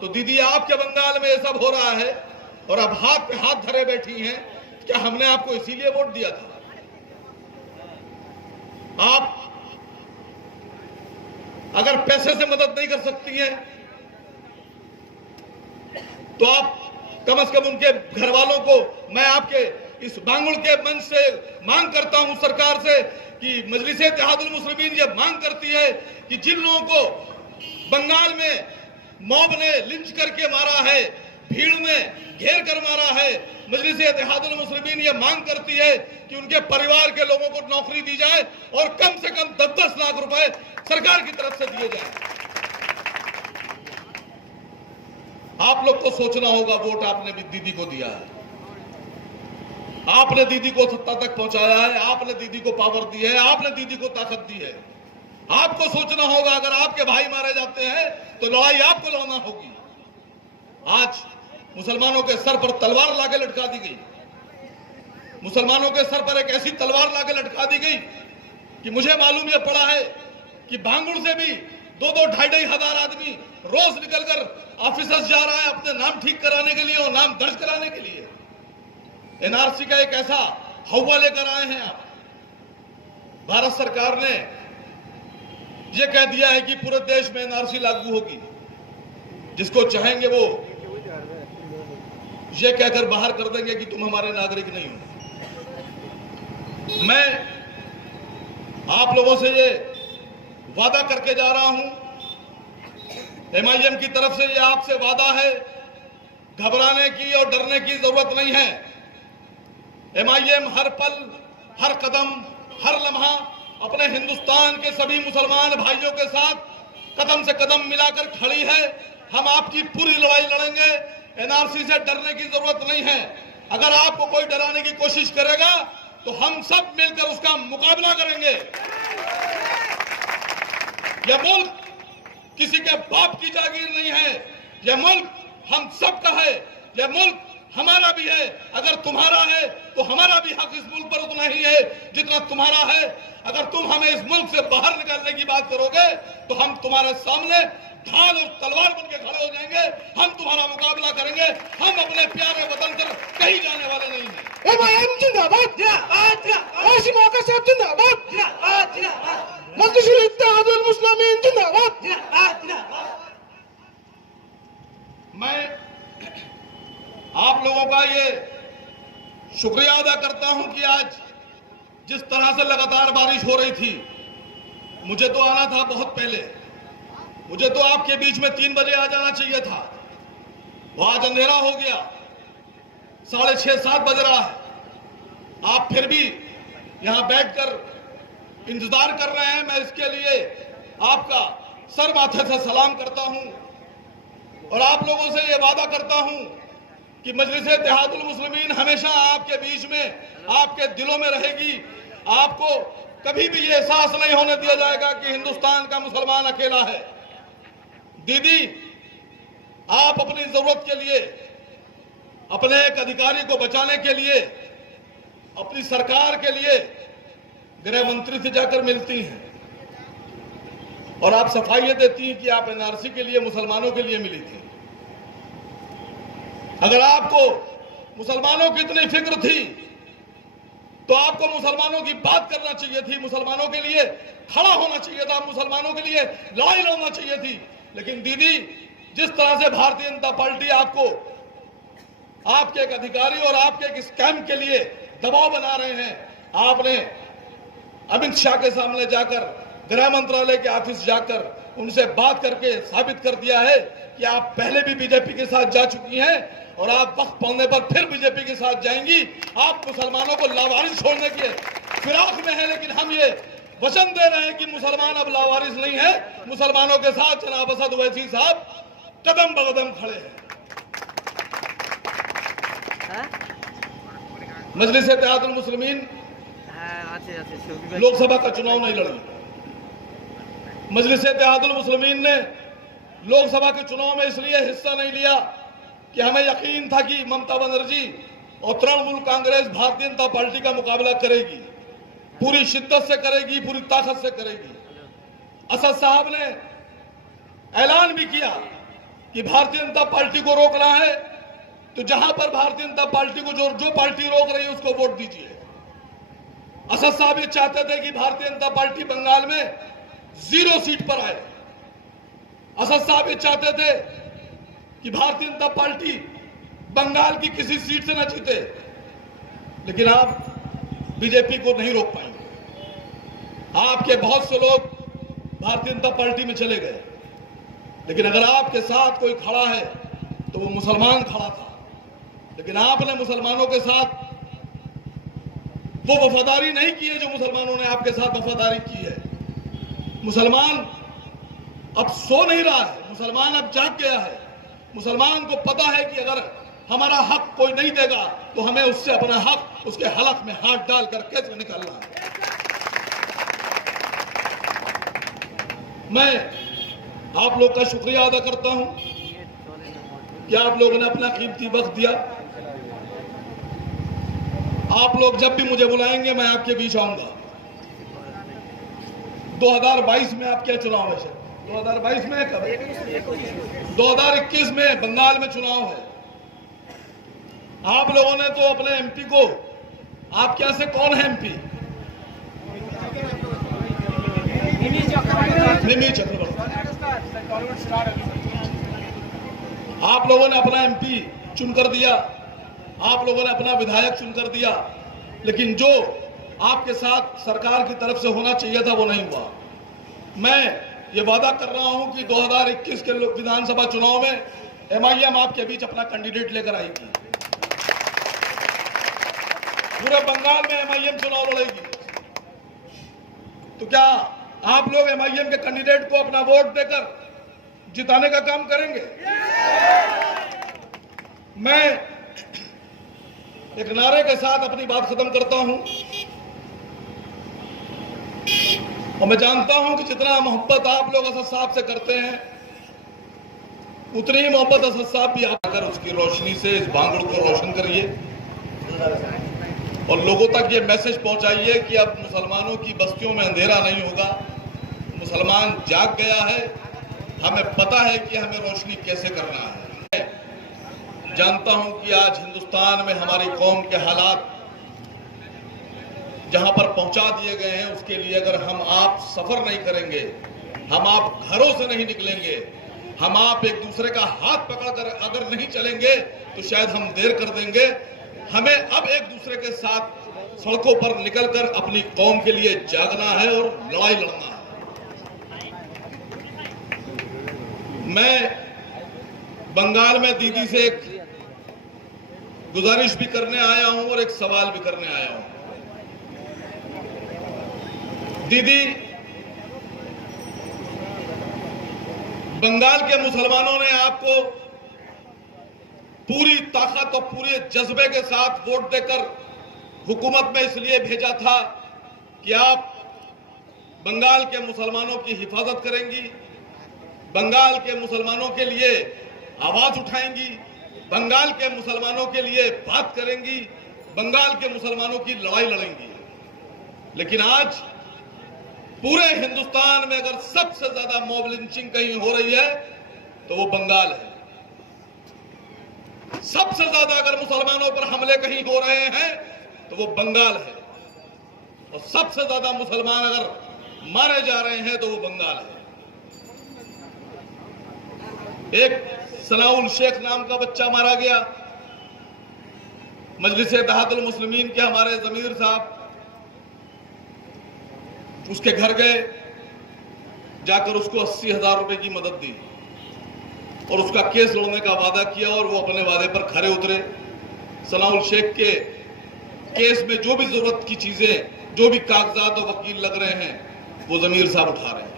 तो दीदी आपके बंगाल में ये सब हो रहा है और अब हाथ पे हाथ धरे बैठी हैं। क्या हमने आपको इसीलिए वोट दिया था? आप अगर पैसे से मदद नहीं कर सकती हैं तो आप कम से कम उनके घर वालों को, मैं आपके इस बांगुल के मंच से मांग करता हूं सरकार से कि मजलिस इत्तेहादुल मुस्लिमीन ये मांग करती है कि जिन लोगों को बंगाल में मॉब ने लिंच करके मारा है, भीड़ ने घेर कर मारा है, मजलिस इत्तेहादुल मुस्लिमीन ये मांग करती है कि उनके परिवार के लोगों को नौकरी दी जाए और कम से कम 10-10 लाख रुपए सरकार की तरफ से दिए जाए। आप लोग को सोचना होगा, वोट आपने भी दीदी को दिया है, आपने दीदी को सत्ता तक पहुंचाया है, आपने दीदी को पावर दी है, आपने दीदी को ताकत दी है। आपको सोचना होगा, अगर आपके भाई मारे जाते हैं तो लड़ाई आपको लड़ना होगी। आज मुसलमानों के सर पर तलवार लाके लटका दी गई, मुसलमानों के सर पर एक ऐसी तलवार लाके लटका दी गई कि मुझे मालूम यह पड़ा है कि भांगुड़ से भी 2-2, 2,500 हजार आदमी रोज निकलकर ऑफिसर्स जा रहा है अपने नाम ठीक कराने के लिए और नाम दर्ज कराने के लिए। एनआरसी का एक ऐसा हवा लेकर आए हैं आप। भारत सरकार ने यह कह दिया है कि पूरे देश में एनआरसी लागू होगी, जिसको चाहेंगे वो ये कहकर बाहर कर देंगे कि तुम हमारे नागरिक नहीं हो। मैं आप लोगों से ये वादा करके जा रहा हूं, एमआईएम की तरफ से ये आपसे वादा है, घबराने की और डरने की जरूरत नहीं है। एमआईएम हर पल, हर कदम, हर लम्हा अपने हिंदुस्तान के सभी मुसलमान भाइयों के साथ कदम से कदम मिलाकर खड़ी है। हम आपकी पूरी लड़ाई लड़ेंगे, एनआरसी से डरने की जरूरत नहीं है। अगर आपको कोई डराने की कोशिश करेगा तो हम सब मिलकर उसका मुकाबला करेंगे। यह मुल्क किसी के बाप की जागीर नहीं है, यह मुल्क हम सबका है, यह मुल्क हमारा भी है। अगर तुम्हारा है तो हमारा भी हक इस मुल्क पर उतना ही है जितना तुम्हारा है। अगर तुम हमें इस मुल्क से बाहर निकालने की बात करोगे तो हम तुम्हारे सामने ढाल और तलवार बनके खड़े हो जाएंगे। हम तुम्हारा मुकाबला करेंगे। हम अपने प्यारे वतन से कहीं जाने वाले नहीं हैं। एमआईएम जिंदाबाद, कासिम आका साहब जिंदाबाद, मजलिस इत्तेहादुल मुस्लिमीन जिंदाबाद। मैं आप लोगों का ये शुक्रिया अदा करता हूं कि आज जिस तरह से लगातार बारिश हो रही थी, मुझे तो आना था बहुत पहले, मुझे तो आपके बीच में 3 बजे आ जाना चाहिए था। वो आज अंधेरा हो गया, 6:30-7 बज रहा है। आप फिर भी यहां बैठकर इंतजार कर रहे हैं। मैं इसके लिए आपका सर माथे से सलाम करता हूं और आप लोगों से ये वादा करता हूं कि मजलिस इत्तेहादुल मुस्लिमीन हमेशा आपके बीच में, आपके दिलों में रहेगी। आपको कभी भी ये एहसास नहीं होने दिया जाएगा कि हिंदुस्तान का मुसलमान अकेला है। दीदी, आप अपनी जरूरत के लिए, अपने एक अधिकारी को बचाने के लिए, अपनी सरकार के लिए गृह मंत्री से जाकर मिलती हैं और आप सफाइयां देती हैं कि आप एनआरसी के लिए, मुसलमानों के लिए मिली थी। अगर आपको मुसलमानों की इतनी फिक्र थी तो आपको मुसलमानों की बात करना चाहिए थी, मुसलमानों के लिए खड़ा होना चाहिए था, मुसलमानों के लिए लड़ाई लड़ना चाहिए थी। लेकिन दीदी, जिस तरह से भारतीय जनता पार्टी आपको, आपके एक अधिकारी और आपके एक स्कैम के लिए दबाव बना रहे हैं, आपने अमित शाह के सामने जाकर, गृह मंत्रालय के ऑफिस जाकर उनसे बात करके साबित कर दिया है कि आप पहले भी बीजेपी के साथ जा चुकी हैं और आप वक्त पड़ने पर फिर बीजेपी के साथ जाएंगी। आप मुसलमानों को लावारिस छोड़ने के फिराक में है, लेकिन हम ये वचन दे रहे हैं कि मुसलमान अब लावारिस नहीं है। मुसलमानों के साथ जनाब असद ओवैसी साहब कदम बकदम खड़े हैं। मजलिस इत्तेहादुल मुस्लिमीन लोकसभा का चुनाव नहीं लड़ी। मजलिस इत्तेहादुल मुस्लिमीन ने लोकसभा के चुनाव में इसलिए हिस्सा नहीं लिया कि हमें यकीन था कि ममता बनर्जी और तृणमूल कांग्रेस भारतीय जनता पार्टी का मुकाबला करेगी, पूरी शिद्दत से करेगी, पूरी ताकत से करेगी। असद साहब ने ऐलान भी किया कि भारतीय जनता पार्टी को रोकना है तो जहां पर भारतीय जनता पार्टी को जो पार्टी रोक रही है उसको वोट दीजिए। असद साहब ये चाहते थे कि भारतीय जनता पार्टी बंगाल में 0 सीट पर आए। असद साहब ये चाहते थे कि भारतीय जनता पार्टी बंगाल की किसी सीट से न जीते, लेकिन आप बीजेपी को नहीं रोक पाएंगे। आपके बहुत से लोग भारतीय जनता पार्टी में चले गए, लेकिन अगर आपके साथ कोई खड़ा है तो वो मुसलमान खड़ा था। लेकिन आपने मुसलमानों के साथ वो वफादारी नहीं की है जो मुसलमानों ने आपके साथ वफादारी की है। मुसलमान अब सो नहीं रहा है, मुसलमान अब जाग गया है। मुसलमान को पता है कि अगर हमारा हक कोई नहीं देगा तो हमें उससे अपना हक उसके हलक में हाथ डालकर कैसे निकालना है। मैं आप लोग का शुक्रिया अदा करता हूं कि आप लोगों ने अपना कीमती वक्त दिया। आप लोग जब भी मुझे बुलाएंगे मैं आपके बीच आऊंगा। 2022 में आप क्या चुनाव है सर? 2022 में कब? 2021 में बंगाल में चुनाव है। आप लोगों ने तो अपने एमपी को, आप क्या से कौन है एमपी? निमी चक्रवर्ती। आप लोगों ने अपना एमपी चुनकर दिया, आप लोगों ने अपना विधायक चुनकर दिया, लेकिन जो आपके साथ सरकार की तरफ से होना चाहिए था वो नहीं हुआ। मैं ये वादा कर रहा हूं कि 2021 के विधानसभा चुनाव में एमआईएम आपके बीच अपना कैंडिडेट लेकर आएगी। पूरे बंगाल में एमआईएम चुनाव लड़ेगी। तो क्या आप लोग एमआईएम के कैंडिडेट को अपना वोट देकर जिताने का काम करेंगे? मैं एक नारे के साथ अपनी बात खत्म करता हूं और मैं जानता हूं कि जितना मोहब्बत आप लोग असद साहब से करते हैं उतनी ही मोहब्बत असद साहब भी आकर उसकी रोशनी से इस भांगड़ को रोशन करिए और लोगों तक ये मैसेज पहुंचाइए कि अब मुसलमानों की बस्तियों में अंधेरा नहीं होगा। मुसलमान जाग गया है, हमें पता है कि हमें रोशनी कैसे करना है। जानता हूं कि आज हिंदुस्तान में हमारी कौम के हालात जहां पर पहुंचा दिए गए हैं, उसके लिए अगर हम आप सफर नहीं करेंगे, हम आप घरों से नहीं निकलेंगे, हम आप एक दूसरे का हाथ पकड़कर अगर नहीं चलेंगे तो शायद हम देर कर देंगे। हमें अब एक दूसरे के साथ सड़कों पर निकलकर अपनी कौम के लिए जागना है और लड़ाई लड़ना है। मैं बंगाल में दीदी से एक गुजारिश भी करने आया हूं और एक सवाल भी करने आया हूं। दीदी, बंगाल के मुसलमानों ने आपको पूरी ताकत और पूरे जज्बे के साथ वोट देकर हुकूमत में इसलिए भेजा था कि आप बंगाल के मुसलमानों की हिफाजत करेंगी, बंगाल के मुसलमानों के लिए आवाज उठाएंगी, बंगाल के मुसलमानों के लिए बात करेंगी, बंगाल के मुसलमानों की लड़ाई लड़ेंगी। लेकिन आज पूरे हिंदुस्तान में अगर सबसे ज्यादा मॉब लिंचिंग कहीं हो रही है तो वो बंगाल है। सबसे ज्यादा अगर मुसलमानों पर हमले कहीं हो रहे हैं तो वो बंगाल है, और सबसे ज्यादा मुसलमान अगर मारे जा रहे हैं तो वो बंगाल है। एक सनाउल शेख नाम का बच्चा मारा गया। मजलिस इत्तेहादुल मुस्लिमीन के हमारे जमीर साहब उसके घर गए, जाकर उसको 80,000 रुपए की मदद दी और उसका केस लड़ने का वादा किया और वो अपने वादे पर खरे उतरे। सनाउल शेख के केस में जो भी जरूरत की चीजें, जो भी कागजात और वकील लग रहे हैं, वो जमीर साहब उठा रहे हैं।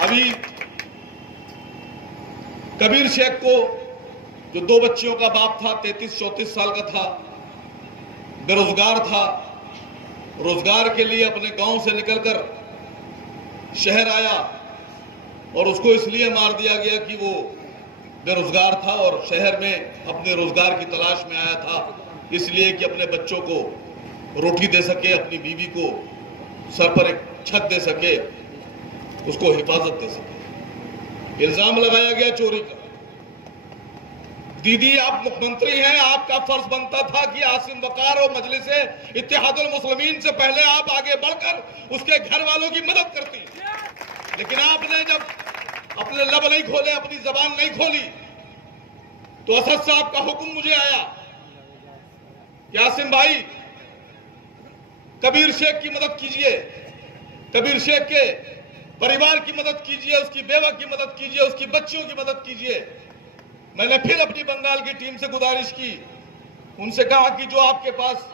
अभी कबीर शेख को, जो 2 बच्चियों का बाप था, 33-34 साल का था, बेरोजगार था, रोजगार के लिए अपने गांव से निकलकर शहर आया और उसको इसलिए मार दिया गया कि वो बेरोजगार था और शहर में अपने रोजगार की तलाश में आया था, इसलिए कि अपने बच्चों को रोटी दे सके, अपनी बीवी को सर पर एक छत दे सके। उसको हिफाजत दे सके। इल्जाम लगाया गया चोरी का। दीदी आप मुख्यमंत्री हैं, आपका फर्ज बनता था कि आसिम वकार और मजलिस इत्तेहादुल मुस्लिमीन से पहले आप आगे बढ़कर उसके घर वालों की मदद करती। लेकिन आपने जब अपने लब नहीं खोले, अपनी जबान नहीं खोली, तो असद साहब का हुक्म मुझे आया कि आसिम भाई कबीर शेख की मदद कीजिए, कबीर शेख के परिवार की मदद कीजिए, उसकी बेवा की मदद कीजिए, उसकी बच्चियों की मदद कीजिए। मैंने फिर अपनी बंगाल की टीम से गुजारिश की, उनसे कहा कि जो आपके पास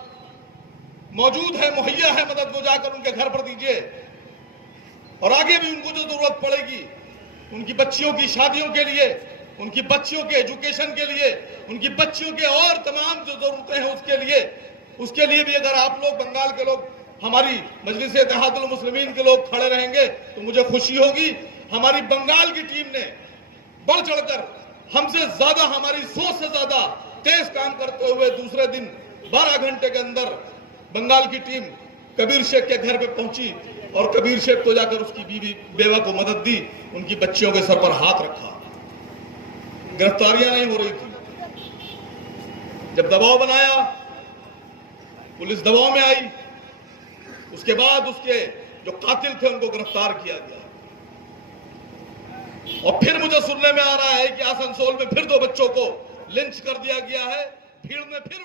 मौजूद है, मुहैया है मदद, वो जाकर उनके घर पर दीजिए, और आगे भी उनको जो जरूरत पड़ेगी उनकी बच्चियों की शादियों के लिए, उनकी बच्चियों के एजुकेशन के लिए, उनकी बच्चियों के और तमाम जो जरूरतें हैं उसके लिए भी अगर आप लोग बंगाल के लोग, हमारी मजलिस इत्तेहादुल मुस्लिमीन के लोग खड़े रहेंगे तो मुझे खुशी होगी। हमारी बंगाल की टीम ने बढ़ चढ़कर, हमसे ज्यादा, हमारी सोच से ज्यादा तेज काम करते हुए दूसरे दिन 12 घंटे के अंदर बंगाल की टीम कबीर शेख के घर पे पहुंची और कबीर शेख को जाकर उसकी बीवी बेवा को मदद दी, उनकी बच्चियों के सर पर हाथ रखा। गिरफ्तारियां नहीं हो रही थी। जब दबाव बनाया, पुलिस दबाव में आई, उसके बाद उसके जो कातिल थे उनको गिरफ्तार किया गया। और फिर मुझे सुनने में आ रहा है कि आसनसोल में फिर 2 बच्चों को लिंच कर दिया गया है, भीड़ में फिर